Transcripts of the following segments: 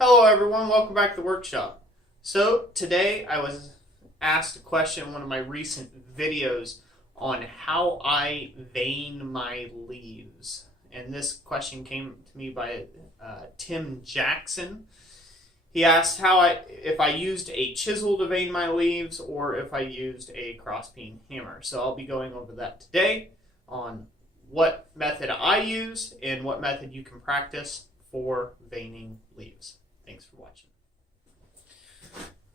Hello everyone, welcome back to the workshop. So today I was asked a question in one of my recent videos on how I vein my leaves. And this question came to me by Tim Jackson. He asked if I used a chisel to vein my leaves or if I used a cross peen hammer. So I'll be going over that today on what method I use and what method you can practice for veining leaves. Thanks for watching.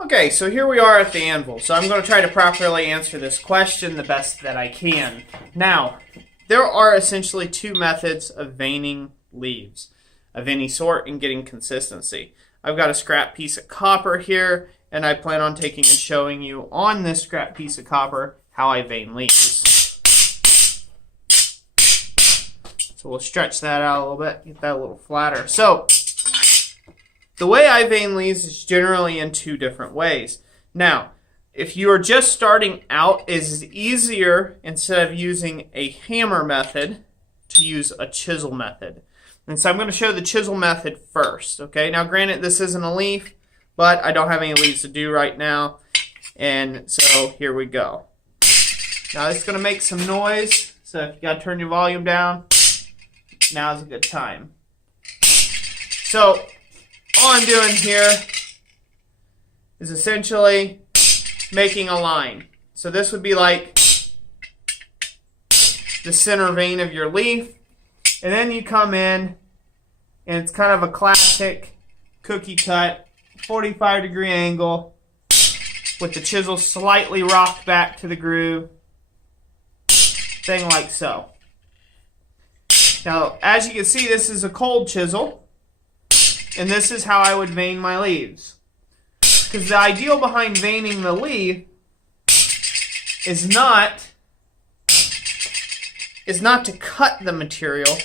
Okay, so here we are at the anvil. So I'm going to try to properly answer this question the best that I can. Now, there are essentially two methods of veining leaves of any sort and getting consistency. I've got a scrap piece of copper here, and I plan on taking and showing you on this scrap piece of copper how I vein leaves. So we'll stretch that out a little bit, get that a little flatter. So the way I vein leaves is generally in two different ways. Now, if you are just starting out, it is easier, instead of using a hammer method, to use a chisel method. And so I'm going to show the chisel method first. Okay. Now, granted, this isn't a leaf, but I don't have any leaves to do right now. And so here we go. Now, this is going to make some noise. So if you got to turn your volume down, now's a good time. So all I'm doing here is essentially making a line. So this would be like the center vein of your leaf. And then you come in, and it's kind of a classic cookie cut, 45-degree angle, with the chisel slightly rocked back to the groove, thing like so. Now, as you can see, this is a cold chisel. And this is how I would vein my leaves. Because the ideal behind veining the leaf is not to cut the material.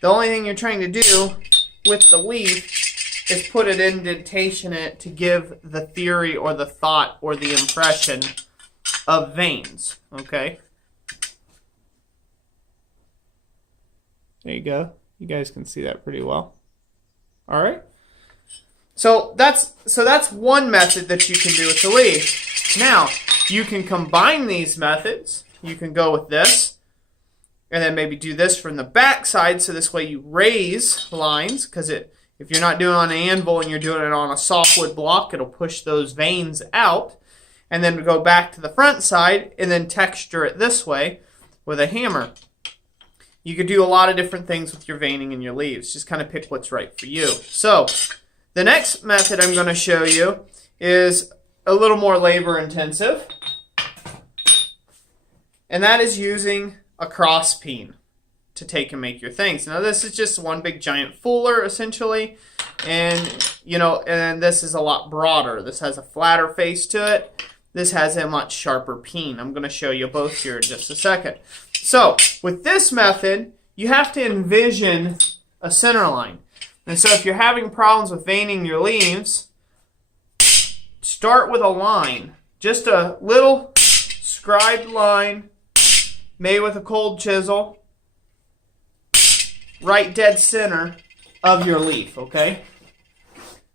The only thing you're trying to do with the leaf is put an indentation in it to give the theory or the thought or the impression of veins. Okay? There you go. You guys can see that pretty well. All right. So that's one method that you can do with the leaf. Now, you can combine these methods. You can go with this, and then maybe do this from the back side, so this way you raise lines, because if you're not doing it on an anvil and you're doing it on a softwood block, it'll push those veins out, and then go back to the front side and then texture it this way with a hammer. You could do a lot of different things with your veining in your leaves. Just kind of pick what's right for you. So the next method I'm going to show you is a little more labor intensive, and that is using a cross peen to take and make your things. Now this is just one big giant fuller essentially, and and this is a lot broader. This has a flatter face to it. This has a much sharper peen. I'm going to show you both here in just a second. So with this method, you have to envision a center line. And so if you're having problems with veining your leaves, start with a line. Just a little scribed line made with a cold chisel, right dead center of your leaf, okay?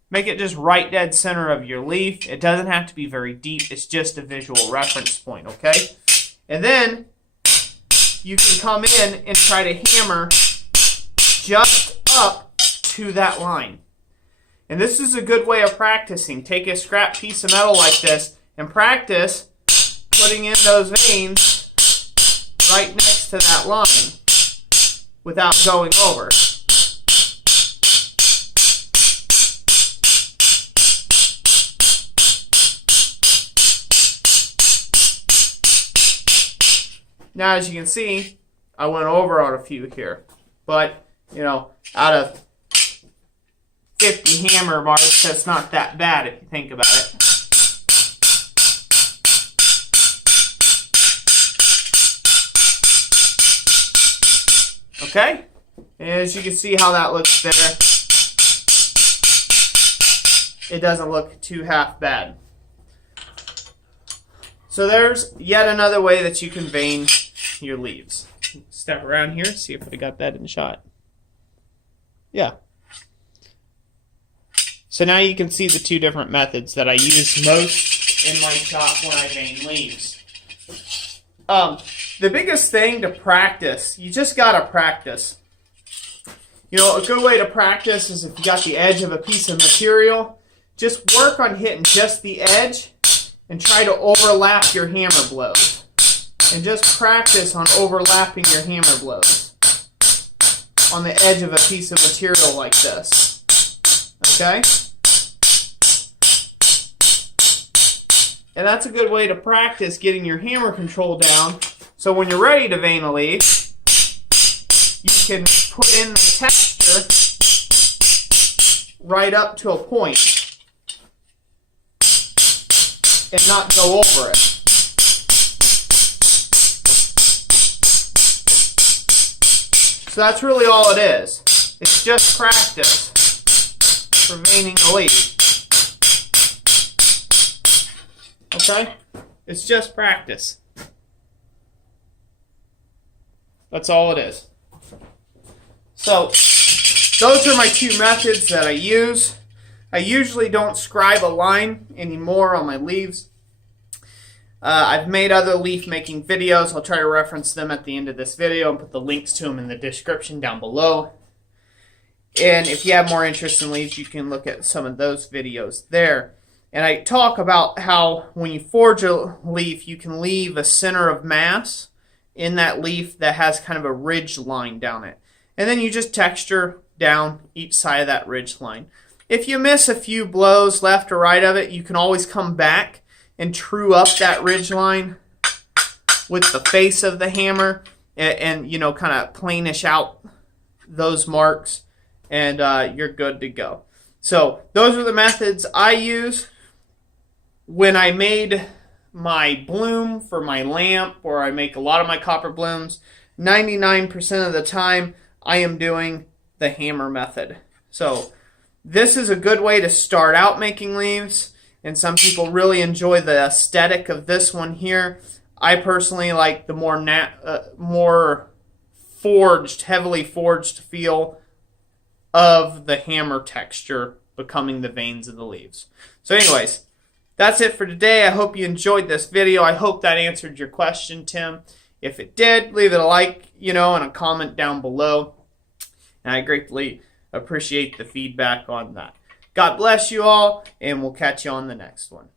Make it just right dead center of your leaf. It doesn't have to be very deep. It's just a visual reference point, okay? And then you can come in and try to hammer just up to that line. And this is a good way of practicing. Take a scrap piece of metal like this and practice putting in those veins right next to that line without going over. Now, as you can see, I went over on a few here, but, out of 50 hammer marks, that's not that bad if you think about it. Okay? And as you can see how that looks there, it doesn't look too half bad. So there's yet another way that you can vein your leaves. Step around here, see if I got that in shot. Yeah. So now you can see the two different methods that I use most in my shop when I vein leaves. The biggest thing to practice, you just gotta practice. You know, a good way to practice is if you got the edge of a piece of material, just work on hitting just the edge and try to overlap your hammer blows. And just practice on overlapping your hammer blows on the edge of a piece of material like this. Okay? And that's a good way to practice getting your hammer control down. So when you're ready to vein a leaf, you can put in the texture right up to a point and not go over it. So that's really all it is. It's just practice for veining a leaf. Okay? It's just practice. That's all it is. So, those are my two methods that I use. I usually don't scribe a line anymore on my leaves. I've made other leaf making videos. I'll try to reference them at the end of this video and put the links to them in the description down below. And if you have more interest in leaves, you can look at some of those videos there. And I talk about how when you forge a leaf, you can leave a center of mass in that leaf that has kind of a ridge line down it. And then you just texture down each side of that ridge line. If you miss a few blows left or right of it, you can always come back and true up that ridge line with the face of the hammer and you know, kind of planish out those marks, and you're good to go. So those are the methods I use. When I made my bloom for my lamp, or I make a lot of my copper blooms, 99% of the time I am doing the hammer method. So this is a good way to start out making leaves. And some people really enjoy the aesthetic of this one here. I personally like the more forged, heavily forged feel of the hammer texture becoming the veins of the leaves. So anyways, that's it for today. I hope you enjoyed this video. I hope that answered your question, Tim. If it did, leave it a like, and a comment down below. And I greatly appreciate the feedback on that. God bless you all, and we'll catch you on the next one.